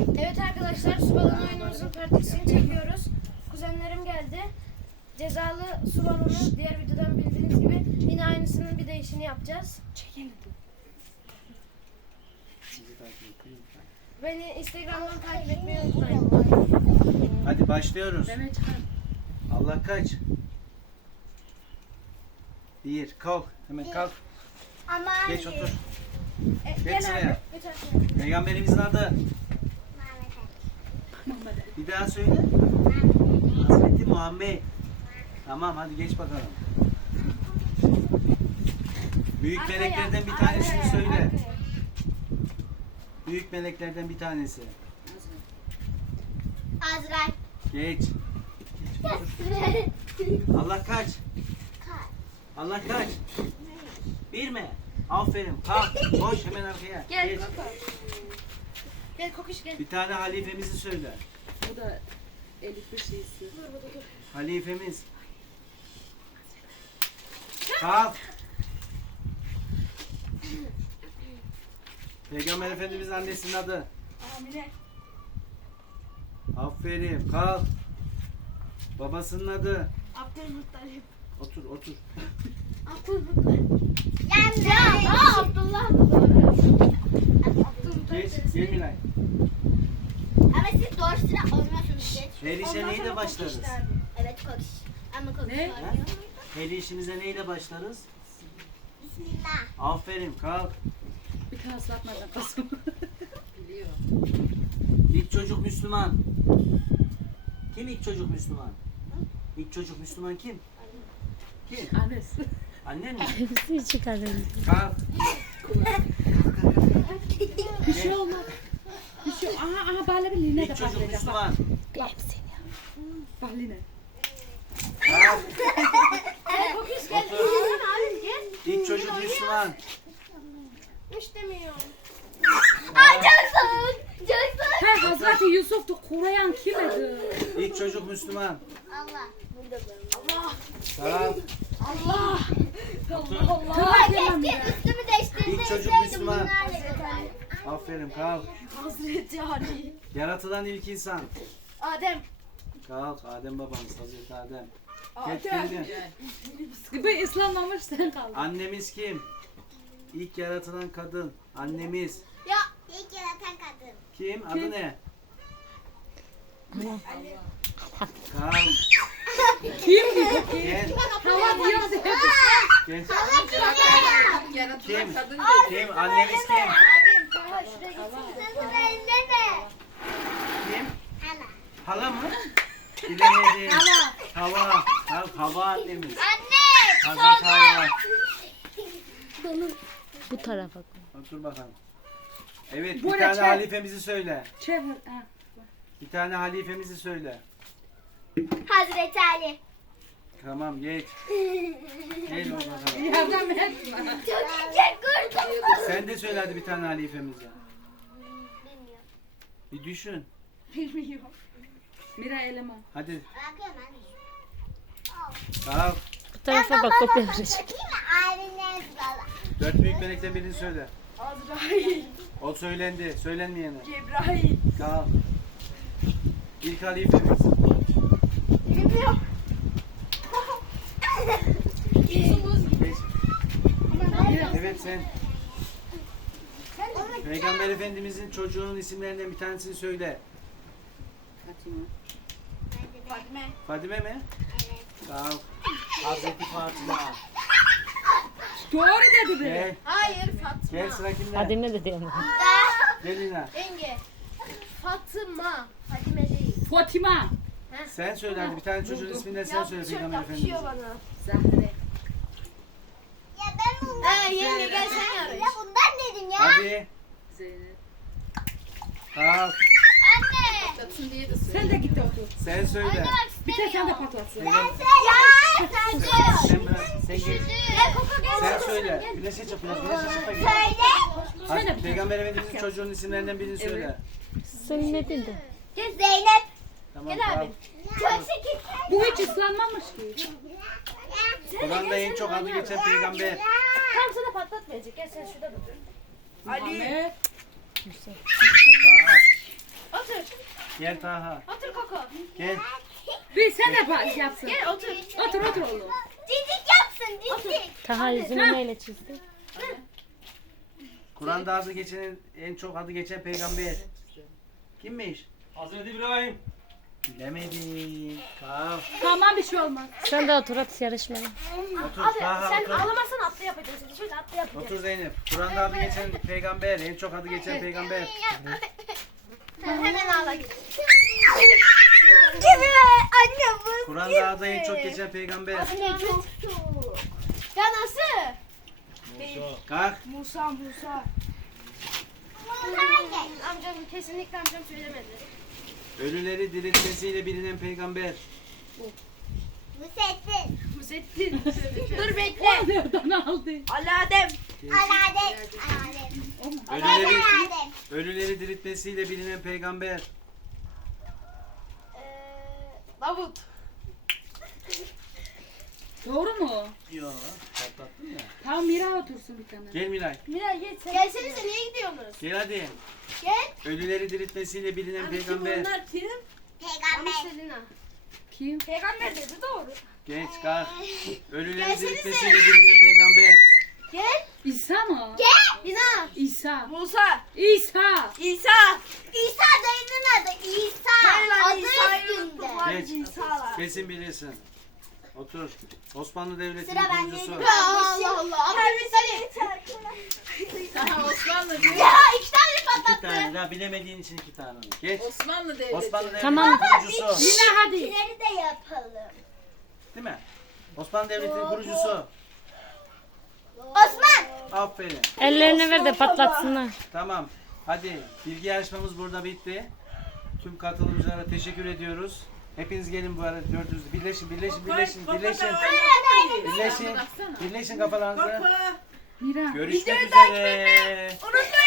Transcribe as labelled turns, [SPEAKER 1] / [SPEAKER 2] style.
[SPEAKER 1] Evet arkadaşlar, su balonu oyunumuzun partisini çekiyoruz. Kuzenlerim geldi. Cezalı su balonu, diğer videodan bildiğiniz gibi yine aynısının bir değişini yapacağız.
[SPEAKER 2] Çekelim.
[SPEAKER 1] Beni Instagram'dan takip etmeyi unutmayın.
[SPEAKER 3] Hadi başlıyoruz.
[SPEAKER 2] Mehmet çıkar.
[SPEAKER 3] Allah kaç? Bir, kalk. Hemen kalk.
[SPEAKER 4] Ama
[SPEAKER 3] Geç otur.
[SPEAKER 1] Gel
[SPEAKER 3] sıraya.
[SPEAKER 1] abi, geç abi.
[SPEAKER 3] Peygamberimizin adı.
[SPEAKER 2] Mehmet.
[SPEAKER 3] Bir daha söyle. Hazreti Muhammed. Tamam hadi geç bakalım. Büyük
[SPEAKER 1] Arkaya,
[SPEAKER 3] meleklerden bir
[SPEAKER 1] arkaya,
[SPEAKER 3] tanesini söyle.
[SPEAKER 1] arkaya.
[SPEAKER 3] Büyük meleklerden bir tanesi.
[SPEAKER 4] Azrail.
[SPEAKER 3] Geç. Allah kaç? Allah kaç? Bir mi? Aferin. Kalk. Koş hemen arkaya.
[SPEAKER 1] Gel
[SPEAKER 3] Geç.
[SPEAKER 1] Koko. Gel Kokuş gel.
[SPEAKER 3] Bir tane halifemizi söyle.
[SPEAKER 2] Bu da Elif bir şeysi.
[SPEAKER 3] Halifemiz. Kalk. Peygamber Efendimiz'in annesinin adı.
[SPEAKER 1] Amine.
[SPEAKER 3] Aferin. Kalk. Babasının adı.
[SPEAKER 1] Abdülmuttalip.
[SPEAKER 3] Otur otur.
[SPEAKER 1] Abdülmuttalip.
[SPEAKER 4] Yandı.
[SPEAKER 1] Abdullah.
[SPEAKER 3] Geç. Gel Milay.
[SPEAKER 4] Ama siz doğru sıra olmuyorsunuz.
[SPEAKER 3] Her işe neyle başlarız?
[SPEAKER 4] Evet konuş. Ama konuş.
[SPEAKER 2] Ne?
[SPEAKER 3] Her işimize neyle başlarız?
[SPEAKER 4] Bismillah.
[SPEAKER 3] Aferin. Kalk.
[SPEAKER 2] Bir tane ıslatmadan kasım. Biliyor.
[SPEAKER 3] İlk çocuk Müslüman. Kim ilk çocuk Müslüman? İlk çocuk Müslüman kim? Kim?
[SPEAKER 2] Annesi.
[SPEAKER 3] Annen mi?
[SPEAKER 5] Hepsini çıkardım.
[SPEAKER 3] Kalk.
[SPEAKER 2] Bir şey olmaz. Bir şey. Aha böyle bir line de
[SPEAKER 3] İlk çocuk
[SPEAKER 2] patlayacak.
[SPEAKER 3] Müslüman.
[SPEAKER 5] Hepsini.
[SPEAKER 2] Bak line.
[SPEAKER 3] Kalk.
[SPEAKER 1] Gel Kokuş gel.
[SPEAKER 3] Otur.
[SPEAKER 1] Abi gel.
[SPEAKER 3] İlk çocuk Müslüman.
[SPEAKER 1] İstemiyorum.
[SPEAKER 4] Ay çok soğuk. Çok soğuk.
[SPEAKER 2] Ha Hazreti Yusuf'tu kuruyan kim idi?
[SPEAKER 3] İlk çocuk Müslüman.
[SPEAKER 4] Allah.
[SPEAKER 1] Allah.
[SPEAKER 3] Kalk.
[SPEAKER 1] Allah.
[SPEAKER 2] Tamam
[SPEAKER 4] Keşke
[SPEAKER 2] tamam.
[SPEAKER 4] üstümü değiştirseydim.
[SPEAKER 3] İlk çocuk Müslüman.
[SPEAKER 4] Bunlarla güzel.
[SPEAKER 3] Aferin kalk.
[SPEAKER 1] Hazreti Ali.
[SPEAKER 3] Yaratılan ilk insan.
[SPEAKER 1] Adem.
[SPEAKER 3] Kalk. Adem babamız. Hazreti Adem. Gel şimdi.
[SPEAKER 2] Ben ıslanmamış sen kaldın.
[SPEAKER 3] Annemiz kim? İlk yaratılan kadın. Annemiz.
[SPEAKER 4] Ya ilk yaratan kadın.
[SPEAKER 3] Kim? Adı ne? Kalk.
[SPEAKER 2] Kim diyor?
[SPEAKER 3] Gel.
[SPEAKER 2] Hava diyor diyor.
[SPEAKER 3] Gel.
[SPEAKER 4] Kim?
[SPEAKER 3] Kim? Kim? Annemiz kim?
[SPEAKER 1] Abim. Daha şuraya gitsene.
[SPEAKER 4] Sözün elinde ne?
[SPEAKER 3] Kim?
[SPEAKER 4] Ana.
[SPEAKER 3] Hala mı? Bilemedim. Hava. Kalk. Hava annemiz.
[SPEAKER 4] Anne.
[SPEAKER 3] Hazreti Hava.
[SPEAKER 5] Bu tarafa koy.
[SPEAKER 3] Otur bakalım. Evet,
[SPEAKER 2] Bu
[SPEAKER 3] bir
[SPEAKER 2] ne
[SPEAKER 3] tane
[SPEAKER 2] çek?
[SPEAKER 3] halifemizi söyle.
[SPEAKER 2] Çevir. Ha.
[SPEAKER 3] Bir tane halifemizi söyle.
[SPEAKER 4] Hazreti Ali.
[SPEAKER 3] Tamam, geç. Gel bakalım.
[SPEAKER 2] Yardım etme.
[SPEAKER 4] Çok ince kurdum.
[SPEAKER 3] Sen de söyle hadi bir tane halifemizi.
[SPEAKER 4] Bilmiyorum.
[SPEAKER 3] Bir düşün.
[SPEAKER 2] Bilmiyorum. Mira eleman.
[SPEAKER 3] Hadi
[SPEAKER 4] Bakıyorum anne.
[SPEAKER 3] kalk.
[SPEAKER 5] Bu tarafa bak kopya verecek.
[SPEAKER 4] Bakayım mı? Ailenin baba.
[SPEAKER 3] Dört büyük melekten birini söyle.
[SPEAKER 1] Azrail.
[SPEAKER 3] O söylendi. Söylenmeyene.
[SPEAKER 1] Cebrail.
[SPEAKER 3] Kalk. İlk halifemiz.
[SPEAKER 1] Bilmiyorum.
[SPEAKER 3] Geç. Evet sen. Peygamber Efendimizin çocuğunun isimlerinden bir tanesini söyle.
[SPEAKER 2] Fatima.
[SPEAKER 1] Fatme.
[SPEAKER 3] Fadime mi? Kalk. Hazreti Fatıma.
[SPEAKER 2] Doğru dedi biri.
[SPEAKER 3] Gel.
[SPEAKER 1] Hayır Fatma.
[SPEAKER 3] Gel sıra kimde?
[SPEAKER 5] Hadi ne dedi ama.
[SPEAKER 3] Gel Lina.
[SPEAKER 1] Yenge. Fatıma. Fatime değil.
[SPEAKER 2] Fatima.
[SPEAKER 3] Sen söyle hadi bir tane çocuğun isminden sen söyle Peygamber Efendimiz.
[SPEAKER 1] Yapışıyor bana.
[SPEAKER 2] Zahre.
[SPEAKER 4] Ya ben bundan
[SPEAKER 1] Yenge gel sen
[SPEAKER 4] Ya
[SPEAKER 1] yarış.
[SPEAKER 4] bundan dedim ya.
[SPEAKER 3] Hadi.
[SPEAKER 2] Zeynep.
[SPEAKER 3] Kalk.
[SPEAKER 4] Anne.
[SPEAKER 2] Sen de git otur.
[SPEAKER 3] Sen söyle.
[SPEAKER 2] Bir tek sen de patlatsın.
[SPEAKER 3] Peygamber...
[SPEAKER 4] Ya sen
[SPEAKER 3] Sen bırak. Sen gel.
[SPEAKER 1] Gel Koko gel.
[SPEAKER 3] Sen söyle. Güneşe çık biraz. Güneşe çık da gel.
[SPEAKER 4] söyle.
[SPEAKER 3] Hadi Peygamber Efendimizin çocuğunun isimlerinden birini söyle.
[SPEAKER 5] Sen ne dedin?
[SPEAKER 4] Zeynep.
[SPEAKER 3] Tamam
[SPEAKER 1] Gel
[SPEAKER 3] kalk.
[SPEAKER 1] abi.
[SPEAKER 4] Çok şeker.
[SPEAKER 2] Bu hiç ıslanmamış ki.
[SPEAKER 3] Kur'an'da en çok adı geçen peygamber.
[SPEAKER 1] Tam sana patlatmayacak. Gel sen şurada dur.
[SPEAKER 2] Ali.
[SPEAKER 3] Kalk. Gel Taha.
[SPEAKER 1] Otur Koko.
[SPEAKER 3] Gel.
[SPEAKER 2] Bir sen de yapsın.
[SPEAKER 1] Gel otur.
[SPEAKER 2] Otur oğlum.
[SPEAKER 4] Cicik yapsın cicik.
[SPEAKER 5] Taha yüzünü neyle çizdi?
[SPEAKER 3] Kur'an'da adı geçen en çok adı geçen peygamber. Kimmiş?
[SPEAKER 6] Hazreti İbrahim.
[SPEAKER 3] Bilemedim. Kalk.
[SPEAKER 2] Tamam bir şey olmaz.
[SPEAKER 5] Sen de otur at yarışmaya.
[SPEAKER 3] Otur
[SPEAKER 1] Hadi
[SPEAKER 3] Taha
[SPEAKER 1] sen
[SPEAKER 3] otur.
[SPEAKER 1] ağlamazsan atlı yapacağız. Şimdi şöyle atlı yapacağız.
[SPEAKER 3] Otur Zeynep. Kur'an'da adı geçen peygamber. En çok adı geçen peygamber.
[SPEAKER 1] Hemen ağla git.
[SPEAKER 4] Gibi anne bu.
[SPEAKER 3] Kur'an'da adı en çok geçen peygamber.
[SPEAKER 4] Anne çok soğuk.
[SPEAKER 1] Ya nasıl?
[SPEAKER 3] Kalk.
[SPEAKER 1] Musa.
[SPEAKER 4] Hangi?
[SPEAKER 1] Amcam kesinlikle amcam söylemedi.
[SPEAKER 3] Ölüleri diriltmesiyle bilinen peygamber.
[SPEAKER 4] Musettin.
[SPEAKER 1] Musettin. Dur bekle.
[SPEAKER 2] Nereden aldı?
[SPEAKER 1] Aladem.
[SPEAKER 4] Aladdin.
[SPEAKER 3] Ölüleri,
[SPEAKER 4] Aladdin.
[SPEAKER 3] ölüleri diriltmesiyle bilinen peygamber.
[SPEAKER 1] Davut.
[SPEAKER 2] Doğru mu?
[SPEAKER 3] Yok. Patlattın ya.
[SPEAKER 2] Tamam Mira otursun bir tane.
[SPEAKER 3] Gel Miray.
[SPEAKER 1] Miray geç sen. Gelsenize niye gidiyorsunuz?
[SPEAKER 3] Gel hadi.
[SPEAKER 4] Gel.
[SPEAKER 3] Ölüleri diriltmesiyle bilinen peygamber.
[SPEAKER 4] Peygamber.
[SPEAKER 1] Selina.
[SPEAKER 2] Kim?
[SPEAKER 1] Peygamber dedi doğru.
[SPEAKER 3] Geç kalk. Ölüleri diriltmesiyle bilinen peygamber.
[SPEAKER 1] Gel.
[SPEAKER 2] İsa mı?
[SPEAKER 1] Lina.
[SPEAKER 2] İsa.
[SPEAKER 1] Musa.
[SPEAKER 2] İsa.
[SPEAKER 1] İsa.
[SPEAKER 4] İsa dayının adı İsa. Adı üstünde.
[SPEAKER 3] Geç.
[SPEAKER 1] İsa.
[SPEAKER 3] Kesin bilirsin. Otur. Osmanlı Devleti'nin
[SPEAKER 4] Sıra bende.
[SPEAKER 3] kurucusu.
[SPEAKER 4] Allah Allah.
[SPEAKER 2] Daha Osmanlı değil.
[SPEAKER 4] Ya iki tane
[SPEAKER 3] İki
[SPEAKER 4] patlattı.
[SPEAKER 3] tane daha bilemediğin için 2 tane. Geç.
[SPEAKER 2] Osmanlı devleti.
[SPEAKER 3] Osmanlı Devleti'nin
[SPEAKER 5] Tamam.
[SPEAKER 3] kurucusu.
[SPEAKER 2] Mira hadi.
[SPEAKER 4] İkileri de yapalım.
[SPEAKER 3] Değil mi? Osmanlı Devleti'nin kurucusu.
[SPEAKER 4] Osman.
[SPEAKER 3] Aferin.
[SPEAKER 5] Ellerini ver de patlatsınlar.
[SPEAKER 3] Tamam. Hadi bilgi yarışmamız burada bitti. Tüm katılımcılara teşekkür ediyoruz. Hepiniz gelin bu arada dördünüz. Birleşin. Birleşin kafalarınızı.
[SPEAKER 2] Mira.
[SPEAKER 3] Görüşmek üzere.